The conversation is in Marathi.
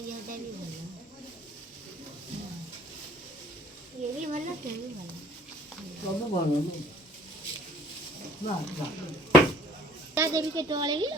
ଇଏଟା ବି ଭଲ। ଇଏ ବି ଭଲ, ସେ ବି ଭଲ। ସବୁ ଭଲ ନା ତା ଦେବି କେତେବେଳେ କି